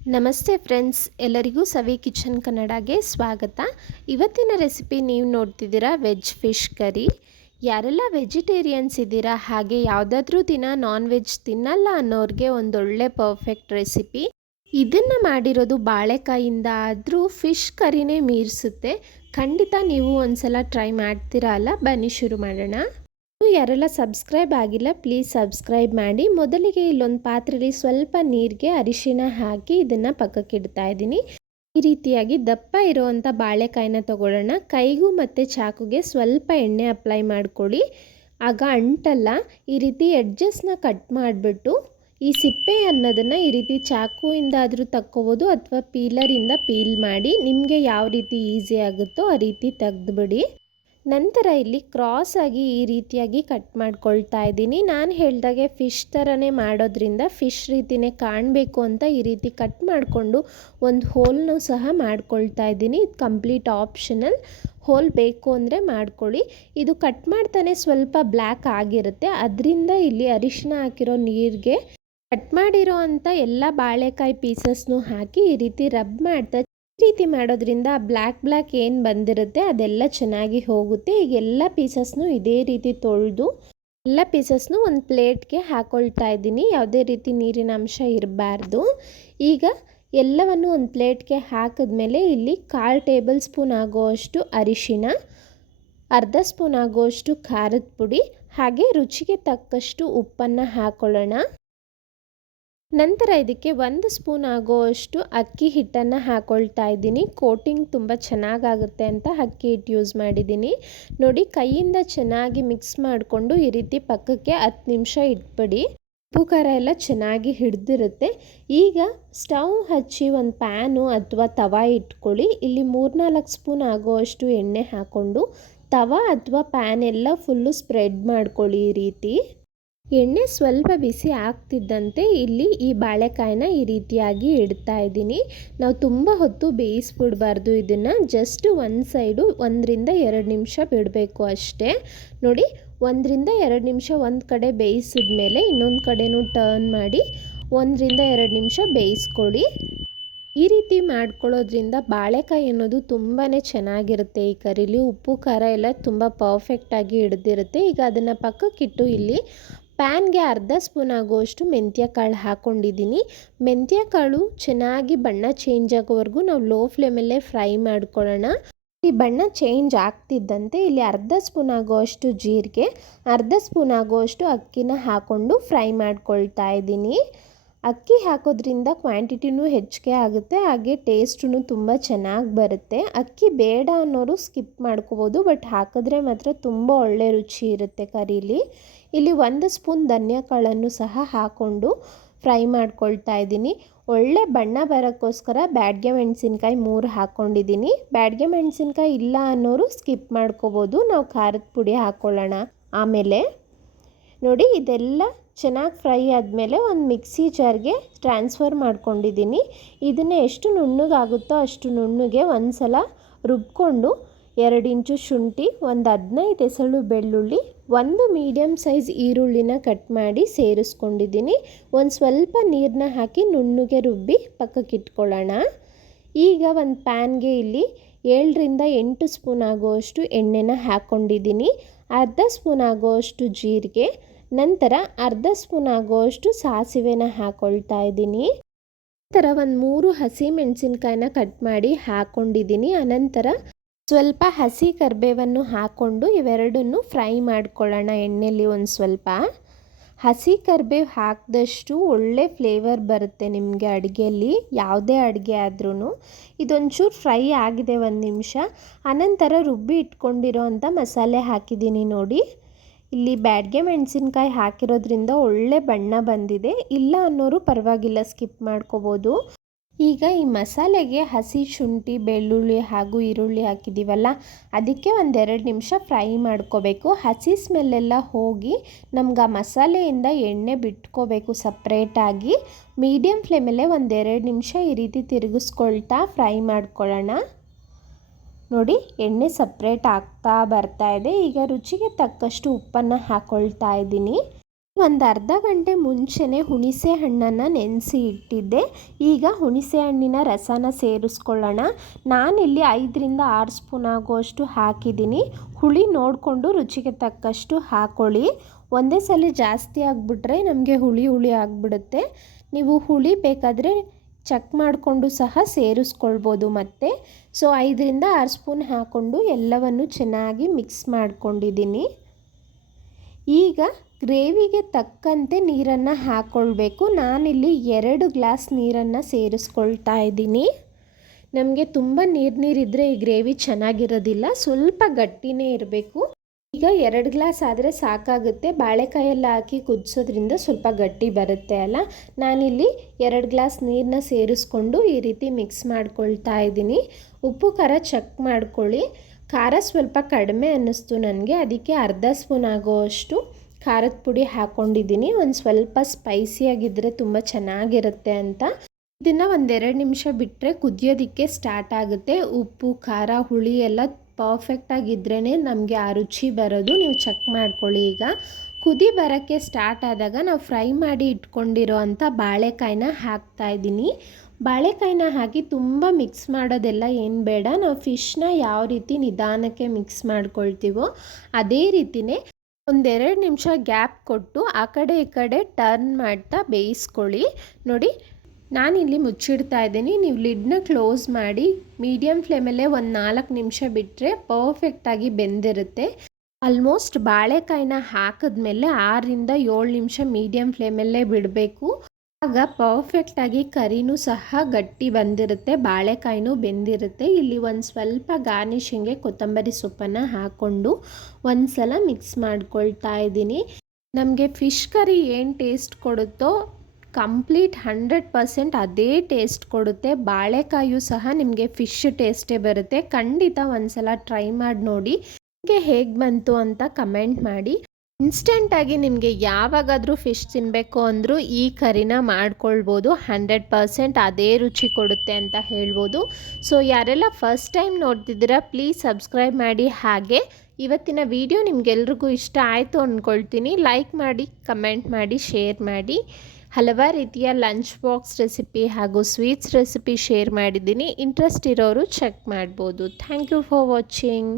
ನಮಸ್ತೆ ಫ್ರೆಂಡ್ಸ್, ಎಲ್ಲರಿಗೂ ಸವಿ ಕಿಚನ್ ಕನ್ನಡಗೆ ಸ್ವಾಗತ. ಇವತ್ತಿನ ರೆಸಿಪಿ ನೀವು ನೋಡ್ತಿದ್ದೀರಾ ವೆಜ್ ಫಿಶ್ ಕರಿ. ಯಾರೆಲ್ಲ ವೆಜಿಟೇರಿಯನ್ಸ್ ಇದ್ದೀರಾ, ಹಾಗೆ ಯಾವುದಾದ್ರೂ ದಿನ ನಾನ್ ವೆಜ್ ತಿನ್ನಲ್ಲ ಅನ್ನೋರಿಗೆ ಒಂದೊಳ್ಳೆ ಪರ್ಫೆಕ್ಟ್ ರೆಸಿಪಿ. ಇದನ್ನು ಮಾಡಿರೋದು ಬಾಳೆಕಾಯಿಂದ ಆದರೂ ಫಿಶ್ ಕರಿನೇ ಮೀರಿಸುತ್ತೆ. ಖಂಡಿತ ನೀವು ಒಂದ್ಸಲ ಟ್ರೈ ಮಾಡ್ತೀರಾ ಅಲ್ಲ, ಬನ್ನಿ ಶುರು ಮಾಡೋಣ. ಯಾರೆಲ್ಲ ಸಬ್ಸ್ಕ್ರೈಬ್ ಆಗಿಲ್ಲ ಪ್ಲೀಸ್ ಸಬ್ಸ್ಕ್ರೈಬ್ ಮಾಡಿ. ಮೊದಲಿಗೆ ಇಲ್ಲೊಂದು ಪಾತ್ರೆಯಲ್ಲಿ ಸ್ವಲ್ಪ ನೀರಿಗೆ ಅರಿಶಿನ ಹಾಕಿ ಇದನ್ನು ಪಕ್ಕಕ್ಕೆ ಇಡ್ತಾ ಇದ್ದೀನಿ. ಈ ರೀತಿಯಾಗಿ ದಪ್ಪ ಇರುವಂಥ ಬಾಳೆಕಾಯಿನ ತಗೊಳ್ಳೋಣ. ಕೈಗೂ ಮತ್ತು ಚಾಕುಗೆ ಸ್ವಲ್ಪ ಎಣ್ಣೆ ಅಪ್ಲೈ ಮಾಡ್ಕೊಳ್ಳಿ. ಆಗ ಅಂಟಲ್ಲ, ಈ ರೀತಿ ಎಡ್ಜಸ್ನ ಕಟ್ ಮಾಡಿಬಿಟ್ಟು ಈ ಸಿಪ್ಪೆ ಅನ್ನೋದನ್ನು ಈ ರೀತಿ ಚಾಕುವಿಂದ ಆದರೂ ತಕ್ಕೋಬೋದು ಅಥವಾ ಪೀಲರಿಂದ ಪೀಲ್ ಮಾಡಿ. ನಿಮಗೆ ಯಾವ ರೀತಿ ಈಸಿ ಆಗುತ್ತೋ ಆ ರೀತಿ ತೆಗೆದುಬಿಡಿ. ನಂತರ ಇಲ್ಲಿ ಕ್ರಾಸ್ ಆಗಿ ಈ ರೀತಿಯಾಗಿ ಕಟ್ ಮಾಡ್ಕೊಳ್ತಾ ಇದ್ದೀನಿ. ನಾನು ಹೇಳ್ದಾಗೆ ಫಿಶ್ ಥರನೇ ಮಾಡೋದ್ರಿಂದ ಫಿಶ್ ರೀತಿನೇ ಕಾಣಬೇಕು ಅಂತ ಈ ರೀತಿ ಕಟ್ ಮಾಡಿಕೊಂಡು ಒಂದು ಹೋಲ್ನೂ ಸಹ ಮಾಡ್ಕೊಳ್ತಾ ಇದ್ದೀನಿ. ಇದು ಕಂಪ್ಲೀಟ್ ಆಪ್ಷನಲ್ ಹೋಲ್ ಬೇಕು ಅಂದರೆ ಮಾಡ್ಕೊಳ್ಳಿ. ಇದು ಕಟ್ ಮಾಡ್ತಾನೆ ಸ್ವಲ್ಪ ಬ್ಲ್ಯಾಕ್ ಆಗಿರುತ್ತೆ. ಅದರಿಂದ ಇಲ್ಲಿ ಅರಿಶಿನ ಹಾಕಿರೋ ನೀರಿಗೆ ಕಟ್ ಮಾಡಿರೋ ಅಂಥ ಎಲ್ಲ ಬಾಳೆಕಾಯಿ ಪೀಸಸ್ನು ಹಾಕಿ ಈ ರೀತಿ ರಬ್ ಮಾಡ್ತಾ ರೀತಿ ಮಾಡೋದ್ರಿಂದ ಬ್ಲ್ಯಾಕ್ ಬ್ಲ್ಯಾಕ್ ಏನು ಬಂದಿರುತ್ತೆ ಅದೆಲ್ಲ ಚೆನ್ನಾಗಿ ಹೋಗುತ್ತೆ. ಈಗ ಎಲ್ಲ ಪೀಸಸ್ನು ಇದೇ ರೀತಿ ತೊಳೆದು ಎಲ್ಲ ಪೀಸಸ್ನು ಒಂದು ಪ್ಲೇಟ್ಗೆ ಹಾಕೊಳ್ತಾ ಇದ್ದೀನಿ. ಯಾವುದೇ ರೀತಿ ನೀರಿನ ಅಂಶ ಇರಬಾರ್ದು. ಈಗ ಎಲ್ಲವನ್ನು ಒಂದು ಪ್ಲೇಟ್ಗೆ ಹಾಕಿದ್ಮೇಲೆ ಇಲ್ಲಿ ಕಾಲು ಟೇಬಲ್ ಸ್ಪೂನ್ ಆಗೋಷ್ಟು ಅರಿಶಿಣ, ಅರ್ಧ ಸ್ಪೂನ್ ಆಗೋಷ್ಟು ಖಾರದ ಪುಡಿ, ಹಾಗೆ ರುಚಿಗೆ ತಕ್ಕಷ್ಟು ಉಪ್ಪನ್ನು ಹಾಕೊಳ್ಳೋಣ. ನಂತರ ಇದಕ್ಕೆ ಒಂದು ಸ್ಪೂನ್ ಆಗೋಷ್ಟು ಅಕ್ಕಿ ಹಿಟ್ಟನ್ನು ಹಾಕ್ಕೊಳ್ತಾ ಇದ್ದೀನಿ. ಕೋಟಿಂಗ್ ತುಂಬ ಚೆನ್ನಾಗಾಗುತ್ತೆ ಅಂತ ಅಕ್ಕಿ ಹಿಟ್ಟು ಯೂಸ್ ಮಾಡಿದ್ದೀನಿ. ನೋಡಿ, ಕೈಯಿಂದ ಚೆನ್ನಾಗಿ ಮಿಕ್ಸ್ ಮಾಡಿಕೊಂಡು ಈ ರೀತಿ ಪಕ್ಕಕ್ಕೆ ಹತ್ತು ನಿಮಿಷ ಇಟ್ಬಿಡಿ. ಉಪ್ಪು, ಖಾರ ಎಲ್ಲ ಚೆನ್ನಾಗಿ ಹಿಡಿದಿರುತ್ತೆ. ಈಗ ಸ್ಟವ್ ಹಚ್ಚಿ ಒಂದು ಪ್ಯಾನು ಅಥವಾ ತವಾ ಇಟ್ಕೊಳ್ಳಿ. ಇಲ್ಲಿ ಮೂರ್ನಾಲ್ಕು ಸ್ಪೂನ್ ಆಗೋಷ್ಟು ಎಣ್ಣೆ ಹಾಕ್ಕೊಂಡು ತವಾ ಅಥವಾ ಪ್ಯಾನ್ ಎಲ್ಲ ಫುಲ್ಲು ಸ್ಪ್ರೆಡ್ ಮಾಡ್ಕೊಳ್ಳಿ ಈ ರೀತಿ. ಎಣ್ಣೆ ಸ್ವಲ್ಪ ಬಿಸಿ ಆಗ್ತಿದ್ದಂತೆ ಇಲ್ಲಿ ಈ ಬಾಳೆಕಾಯಿನ ಈ ರೀತಿಯಾಗಿ ಇಡ್ತಾ ಇದ್ದೀನಿ. ನಾವು ತುಂಬ ಹೊತ್ತು ಬೇಯಿಸ್ಬಿಡ್ಬಾರ್ದು ಇದನ್ನು. ಜಸ್ಟ್ ಒಂದು ಸೈಡು ಒಂದರಿಂದ ಎರಡು ನಿಮಿಷ ಬಿಡಬೇಕು ಅಷ್ಟೇ. ನೋಡಿ, ಒಂದರಿಂದ ಎರಡು ನಿಮಿಷ ಒಂದು ಕಡೆ ಬೇಯಿಸಿದ ಮೇಲೆ ಇನ್ನೊಂದು ಕಡೆನೂ ಟರ್ನ್ ಮಾಡಿ ಒಂದರಿಂದ ಎರಡು ನಿಮಿಷ ಬೇಯಿಸ್ಕೊಳ್ಳಿ. ಈ ರೀತಿ ಮಾಡ್ಕೊಳ್ಳೋದ್ರಿಂದ ಬಾಳೆಕಾಯಿ ಅನ್ನೋದು ತುಂಬಾ ಚೆನ್ನಾಗಿರುತ್ತೆ ಈ ಕರೀಲಿ. ಉಪ್ಪು, ಖಾರ ಎಲ್ಲ ತುಂಬ ಪರ್ಫೆಕ್ಟಾಗಿ ಹಿಡ್ದಿರುತ್ತೆ. ಈಗ ಅದನ್ನು ಪಕ್ಕಕ್ಕಿಟ್ಟು ಇಲ್ಲಿ ಪ್ಯಾನ್ಗೆ ಅರ್ಧ ಸ್ಪೂನ್ ಆಗುವಷ್ಟು ಮೆಂತ್ಯ ಕಾಳು ಹಾಕ್ಕೊಂಡಿದ್ದೀನಿ ಮೆಂತ್ಯ ಕಾಳು ಚೆನ್ನಾಗಿ ಬಣ್ಣ ಚೇಂಜ್ ಆಗೋವರೆಗೂ ನಾವು ಲೋ ಫ್ಲೇಮಲ್ಲೇ ಫ್ರೈ ಮಾಡ್ಕೊಳ್ಳೋಣ. ಈ ಬಣ್ಣ ಚೇಂಜ್ ಆಗ್ತಿದ್ದಂತೆ ಇಲ್ಲಿ ಅರ್ಧ ಸ್ಪೂನ್ ಆಗುವಷ್ಟು ಜೀರಿಗೆ, ಅರ್ಧ ಸ್ಪೂನ್ ಆಗುವಷ್ಟು ಅಕ್ಕಿನ ಹಾಕ್ಕೊಂಡು ಫ್ರೈ ಮಾಡ್ಕೊಳ್ತಾ ಇದ್ದೀನಿ. ಅಕ್ಕಿ ಹಾಕೋದ್ರಿಂದ ಕ್ವಾಂಟಿಟಿನೂ ಹೆಚ್ಚಿಗೆ ಆಗುತ್ತೆ, ಹಾಗೆ ಟೇಸ್ಟೂ ತುಂಬ ಚೆನ್ನಾಗಿ ಬರುತ್ತೆ. ಅಕ್ಕಿ ಬೇಡ ಅನ್ನೋರು ಸ್ಕಿಪ್ ಮಾಡ್ಕೋಬೋದು, ಬಟ್ ಹಾಕಿದ್ರೆ ಮಾತ್ರ ತುಂಬ ಒಳ್ಳೆ ರುಚಿ ಇರುತ್ತೆ ಕರೀಲಿ. ಇಲ್ಲಿ ಒಂದು ಸ್ಪೂನ್ ಧನ್ಯಕಾಳನ್ನು ಸಹ ಹಾಕ್ಕೊಂಡು ಫ್ರೈ ಮಾಡ್ಕೊಳ್ತಾ ಇದ್ದೀನಿ. ಒಳ್ಳೆ ಬಣ್ಣ ಬರೋಕ್ಕೋಸ್ಕರ ಬ್ಯಾಡ್ಗೆ ಮೆಣಸಿನ್ಕಾಯಿ ಮೂರು ಹಾಕ್ಕೊಂಡಿದ್ದೀನಿ ಬ್ಯಾಡ್ಗೆ ಮೆಣಸಿನ್ಕಾಯಿ ಇಲ್ಲ ಅನ್ನೋರು ಸ್ಕಿಪ್ ಮಾಡ್ಕೋಬೋದು, ನಾವು ಖಾರದ ಪುಡಿ ಹಾಕ್ಕೊಳ್ಳೋಣ ಆಮೇಲೆ ನೋಡಿ, ಇದೆಲ್ಲ ಚೆನ್ನಾಗಿ ಫ್ರೈ ಆದಮೇಲೆ ಒಂದು ಮಿಕ್ಸಿ ಜಾರ್ಗೆ ಟ್ರಾನ್ಸ್ಫರ್ ಮಾಡ್ಕೊಂಡಿದ್ದೀನಿ. ಇದನ್ನು ಎಷ್ಟು ನುಣ್ಣಗಾಗುತ್ತೋ ಅಷ್ಟು ನುಣ್ಣಗೆ ಒಂದು ಸಲ ರುಬ್ಕೊಂಡು ಎರಡು ಇಂಚು ಶುಂಠಿ, ಒಂದು ಹದಿನೈದು ಎಸಳು ಬೆಳ್ಳುಳ್ಳಿ, ಒಂದು ಮೀಡಿಯಮ್ ಸೈಜ್ ಈರುಳ್ಳಿನ ಕಟ್ ಮಾಡಿ ಸೇರಿಸ್ಕೊಂಡಿದ್ದೀನಿ. ಒಂದು ಸ್ವಲ್ಪ ನೀರನ್ನ ಹಾಕಿ ನುಣ್ಣಗೆ ರುಬ್ಬಿ ಪಕ್ಕಕ್ಕೆ ಇಟ್ಕೊಳ್ಳೋಣ. ಈಗ ಒಂದು ಪ್ಯಾನ್ಗೆ ಇಲ್ಲಿ ಏಳರಿಂದ ಎಂಟು ಸ್ಪೂನ್ ಆಗುವಷ್ಟು ಎಣ್ಣೆನ ಹಾಕ್ಕೊಂಡಿದ್ದೀನಿ ಅರ್ಧ ಸ್ಪೂನ್ ಆಗುವಷ್ಟು ಜೀರಿಗೆ ನಂತರ ಅರ್ಧ ಸ್ಪೂನ್ ಆಗುವಷ್ಟು ಸಾಸಿವೆನ ಹಾಕ್ಕೊಳ್ತಾ ಇದ್ದೀನಿ. ನಂತರ ಒಂದು ಮೂರು ಹಸಿ ಮೆಣಸಿನ್ಕಾಯಿನ ಕಟ್ ಮಾಡಿ ಹಾಕ್ಕೊಂಡಿದ್ದೀನಿ ಅನಂತರ ಸ್ವಲ್ಪ ಹಸಿ ಕರಿಬೇವನ್ನು ಹಾಕ್ಕೊಂಡು ಇವೆರಡನ್ನು ಫ್ರೈ ಮಾಡ್ಕೊಳ್ಳೋಣ ಎಣ್ಣೆಯಲ್ಲಿ ಒಂದು ಸ್ವಲ್ಪ. ಹಸಿ ಕರಿಬೇವು ಹಾಕಿದಷ್ಟು ಒಳ್ಳೆ ಫ್ಲೇವರ್ ಬರುತ್ತೆ ನಿಮಗೆ ಅಡುಗೆಯಲ್ಲಿ ಯಾವುದೇ ಅಡುಗೆ ಆದ್ರೂ ಇದೊಂಚೂರು ಫ್ರೈ ಆಗಿದೆ ಒಂದು ನಿಮಿಷ. ಅನಂತರ ರುಬ್ಬಿ ಇಟ್ಕೊಂಡಿರೋ ಅಂಥ ಮಸಾಲೆ ಹಾಕಿದ್ದೀನಿ ನೋಡಿ. ಇಲ್ಲಿ ಬ್ಯಾಡ್ಗೆ ಮೆಣಸಿನ್ಕಾಯಿ ಹಾಕಿರೋದ್ರಿಂದ ಒಳ್ಳೆ ಬಣ್ಣ ಬಂದಿದೆ. ಇಲ್ಲ ಅನ್ನೋರು ಪರವಾಗಿಲ್ಲ, ಸ್ಕಿಪ್ ಮಾಡ್ಕೋಬೋದು. ಈಗ ಈ ಮಸಾಲೆಗೆ ಹಸಿ ಶುಂಠಿ, ಬೆಳ್ಳುಳ್ಳಿ ಹಾಗೂ ಈರುಳ್ಳಿ ಹಾಕಿದ್ದೀವಲ್ಲ ಅದಕ್ಕೆ ಒಂದೆರಡು ನಿಮಿಷ ಫ್ರೈ ಮಾಡ್ಕೋಬೇಕು. ಹಸಿ ಸ್ಮೆಲ್ಲೆಲ್ಲ ಹೋಗಿ ನಮ್ಗೆ ಆ ಮಸಾಲೆಯಿಂದ ಎಣ್ಣೆ ಬಿಟ್ಕೋಬೇಕು ಸಪ್ರೇಟಾಗಿ ಮೀಡಿಯಮ್ ಫ್ಲೇಮಲ್ಲೇ ಒಂದೆರಡು ನಿಮಿಷ ಈ ರೀತಿ ತಿರುಗಿಸ್ಕೊಳ್ತಾ ಫ್ರೈ ಮಾಡ್ಕೊಳ್ಳೋಣ. ನೋಡಿ, ಎಣ್ಣೆ ಸಪ್ರೇಟ್ ಆಗ್ತಾ ಬರ್ತಾ ಇದೆ. ಈಗ ರುಚಿಗೆ ತಕ್ಕಷ್ಟು ಉಪ್ಪನ್ನು ಹಾಕ್ಕೊಳ್ತಾ ಇದ್ದೀನಿ. ಒಂದು ಅರ್ಧ ಗಂಟೆ ಮುಂಚೆನೇ ಹುಣಸೆ ಹಣ್ಣನ್ನು ನೆನೆಸಿ ಇಟ್ಟಿದ್ದೆ. ಈಗ ಹುಣಸೆ ಹಣ್ಣಿನ ರಸನ ಸೇರಿಸ್ಕೊಳ್ಳೋಣ. ನಾನಿಲ್ಲಿ ಐದರಿಂದ ಆರು ಸ್ಪೂನ್ ಆಗುವಷ್ಟು ಹಾಕಿದ್ದೀನಿ. ಹುಳಿ ನೋಡಿಕೊಂಡು ರುಚಿಗೆ ತಕ್ಕಷ್ಟು ಹಾಕೊಳ್ಳಿ. ಒಂದೇ ಸಲ ಜಾಸ್ತಿ ಆಗಿಬಿಟ್ರೆ ನಮಗೆ ಹುಳಿ ಹುಳಿ ಆಗಿಬಿಡುತ್ತೆ. ನೀವು ಹುಳಿ ಬೇಕಾದರೆ ಚೆಕ್ ಮಾಡಿಕೊಂಡು ಸಹ ಸೇರಿಸ್ಕೊಳ್ಬೋದು ಮತ್ತೆ. ಸೊ ಐದರಿಂದ ಆರು ಸ್ಪೂನ್ ಹಾಕ್ಕೊಂಡು ಎಲ್ಲವನ್ನು ಚೆನ್ನಾಗಿ ಮಿಕ್ಸ್ ಮಾಡ್ಕೊಂಡಿದ್ದೀನಿ. ಈಗ ಗ್ರೇವಿಗೆ ತಕ್ಕಂತೆ ನೀರನ್ನು ಹಾಕ್ಕೊಳ್ಬೇಕು ನಾನಿಲ್ಲಿ ಎರಡು ಗ್ಲಾಸ್ ನೀರನ್ನು ಸೇರಿಸ್ಕೊಳ್ತಾ ಇದ್ದೀನಿ. ನಮಗೆ ತುಂಬ ನೀರು ನೀರಿದ್ದರೆ ಈ ಗ್ರೇವಿ ಚೆನ್ನಾಗಿರೋದಿಲ್ಲ. ಸ್ವಲ್ಪ ಗಟ್ಟಿನೇ ಇರಬೇಕು. ಈಗ ಎರಡು ಗ್ಲಾಸ್ ಆದರೆ ಸಾಕಾಗುತ್ತೆ. ಬಾಳೆಕಾಯೆಲ್ಲ ಹಾಕಿ ಕುದಿಸೋದ್ರಿಂದ ಸ್ವಲ್ಪ ಗಟ್ಟಿ ಬರುತ್ತೆ ಅಲ್ಲ? ನಾನಿಲ್ಲಿ ಎರಡು ಗ್ಲಾಸ್ ನೀರನ್ನ ಸೇರಿಸ್ಕೊಂಡು ಈ ರೀತಿ ಮಿಕ್ಸ್ ಮಾಡ್ಕೊಳ್ತಾ ಇದ್ದೀನಿ. ಉಪ್ಪು, ಖಾರ ಚೆಕ್ ಮಾಡ್ಕೊಳ್ಳಿ. ಖಾರ ಸ್ವಲ್ಪ ಕಡಿಮೆ ಅನ್ನಿಸ್ತು ನನಗೆ. ಅದಕ್ಕೆ ಅರ್ಧ ಸ್ಪೂನ್ ಆಗೋವಷ್ಟು ಖಾರದ ಪುಡಿ ಹಾಕ್ಕೊಂಡಿದ್ದೀನಿ ಒಂದು ಸ್ವಲ್ಪ ಸ್ಪೈಸಿಯಾಗಿದ್ದರೆ ತುಂಬ ಚೆನ್ನಾಗಿರುತ್ತೆ ಅಂತ. ಇದನ್ನು ಒಂದೆರಡು ನಿಮಿಷ ಬಿಟ್ಟರೆ ಕುದಿಯೋದಕ್ಕೆ ಸ್ಟಾರ್ಟ್ ಆಗುತ್ತೆ. ಉಪ್ಪು, ಖಾರ, ಹುಳಿ ಎಲ್ಲ ಪರ್ಫೆಕ್ಟಾಗಿದ್ರೇ ನಮಗೆ ಆ ರುಚಿ ಬರೋದು, ನೀವು ಚೆಕ್ ಮಾಡ್ಕೊಳ್ಳಿ. ಈಗ ಕುದಿ ಬರೋಕ್ಕೆ ಸ್ಟಾರ್ಟ್ ಆದಾಗ ನಾವು ಫ್ರೈ ಮಾಡಿ ಇಟ್ಕೊಂಡಿರೋ ಅಂಥ ಬಾಳೆಕಾಯಿನ ಹಾಕ್ತಾಯಿದ್ದೀನಿ ಬಾಳೆಕಾಯಿನ ಹಾಕಿ ತುಂಬ ಮಿಕ್ಸ್ ಮಾಡೋದೆಲ್ಲ ಏನು ಬೇಡ, ನಾವು ಫಿಶ್ನ ಯಾವ ರೀತಿ ನಿಧಾನಕ್ಕೆ ಮಿಕ್ಸ್ ಮಾಡ್ಕೊಳ್ತೀವೋ ಅದೇ ರೀತಿಯೇ ಒಂದೆರಡು ನಿಮಿಷ ಗ್ಯಾಪ್ ಕೊಟ್ಟು ಆ ಕಡೆ ಈ ಕಡೆ ಟರ್ನ್ ಮಾಡ್ತಾ ಬೇಯಿಸ್ಕೊಳ್ಳಿ. ನೋಡಿ ನಾನಿಲ್ಲಿ ಮುಚ್ಚಿಡ್ತಾ ಇದ್ದೀನಿ. ನೀವು ಲಿಡ್ನ ಕ್ಲೋಸ್ ಮಾಡಿ ಮೀಡಿಯಮ್ ಫ್ಲೇಮಲ್ಲೇ ಒಂದು ನಾಲ್ಕು ನಿಮಿಷ ಬಿಟ್ಟರೆ ಪರ್ಫೆಕ್ಟಾಗಿ ಬೆಂದಿರುತ್ತೆ. ಆಲ್ಮೋಸ್ಟ್ ಬಾಳೆಕಾಯಿನ ಹಾಕಿದ್ಮೇಲೆ ಆರರಿಂದ ಏಳು ನಿಮಿಷ ಮೀಡಿಯಮ್ ಫ್ಲೇಮಲ್ಲೇ ಬಿಡಬೇಕು. ಆಗ ಪರ್ಫೆಕ್ಟಾಗಿ ಕರಿನೂ ಸಹ ಗಟ್ಟಿ ಬಂದಿರುತ್ತೆ, ಬಾಳೆಕಾಯಿನೂ ಬೆಂದಿರುತ್ತೆ. ಇಲ್ಲಿ ಒಂದು ಸ್ವಲ್ಪ ಗಾರ್ನಿಷಿಂಗ್ಗೆ ಕೊತ್ತಂಬರಿ ಸೊಪ್ಪನ್ನು ಹಾಕ್ಕೊಂಡು ಒಂದು ಸಲ ಮಿಕ್ಸ್ ಮಾಡ್ಕೊಳ್ತಾ ಇದ್ದೀನಿ. ನಮಗೆ ಫಿಶ್ ಕರಿ ಏನು ಟೇಸ್ಟ್ ಕೊಡುತ್ತೋ ಕಂಪ್ಲೀಟ್ ಹಂಡ್ರೆಡ್ ಪರ್ಸೆಂಟ್ ಅದೇ ಟೇಸ್ಟ್ ಕೊಡುತ್ತೆ. ಬಾಳೆಕಾಯಿಯು ಸಹ ನಿಮಗೆ ಫಿಶ್ ಟೇಸ್ಟೇ ಬರುತ್ತೆ. ಖಂಡಿತ ಒಂದ್ಸಲ ಟ್ರೈ ಮಾಡಿ ನೋಡಿ. ನಿಮಗೆ ಹೇಗೆ ಬಂತು ಅಂತ ಕಮೆಂಟ್ ಮಾಡಿ. ಇನ್ಸ್ಟೆಂಟಾಗಿ ನಿಮಗೆ ಯಾವಾಗಾದರೂ ಫಿಶ್ ತಿನ್ನಬೇಕು ಅಂದರೂ ಈ ಕರಿನ ಮಾಡ್ಕೊಳ್ಬೋದು. ಹಂಡ್ರೆಡ್ ಪರ್ಸೆಂಟ್ ಅದೇ ರುಚಿ ಕೊಡುತ್ತೆ ಅಂತ ಹೇಳ್ಬೋದು. ಸೊ, ಯಾರೆಲ್ಲ ಫಸ್ಟ್ ಟೈಮ್ ನೋಡ್ತಿದ್ದೀರಾ, ಪ್ಲೀಸ್ ಸಬ್ಸ್ಕ್ರೈಬ್ ಮಾಡಿ. ಹಾಗೆ ಇವತ್ತಿನ ವಿಡಿಯೋ ನಿಮಗೆಲ್ರಿಗೂ ಇಷ್ಟ ಆಯಿತು ಅಂದ್ಕೊಳ್ತೀನಿ ಲೈಕ್ ಮಾಡಿ, ಕಮೆಂಟ್ ಮಾಡಿ, ಶೇರ್ ಮಾಡಿ. ಹಲವಾರು ರೀತಿಯ ಲಂಚ್ ಬಾಕ್ಸ್ ರೆಸಿಪಿ ಹಾಗೂ ಸ್ವೀಟ್ಸ್ ರೆಸಿಪಿ ಶೇರ್ ಮಾಡಿದ್ದೀನಿ. ಇಂಟ್ರೆಸ್ಟ್ ಇರೋರು ಚೆಕ್ ಮಾಡ್ಬೋದು. Thank you for watching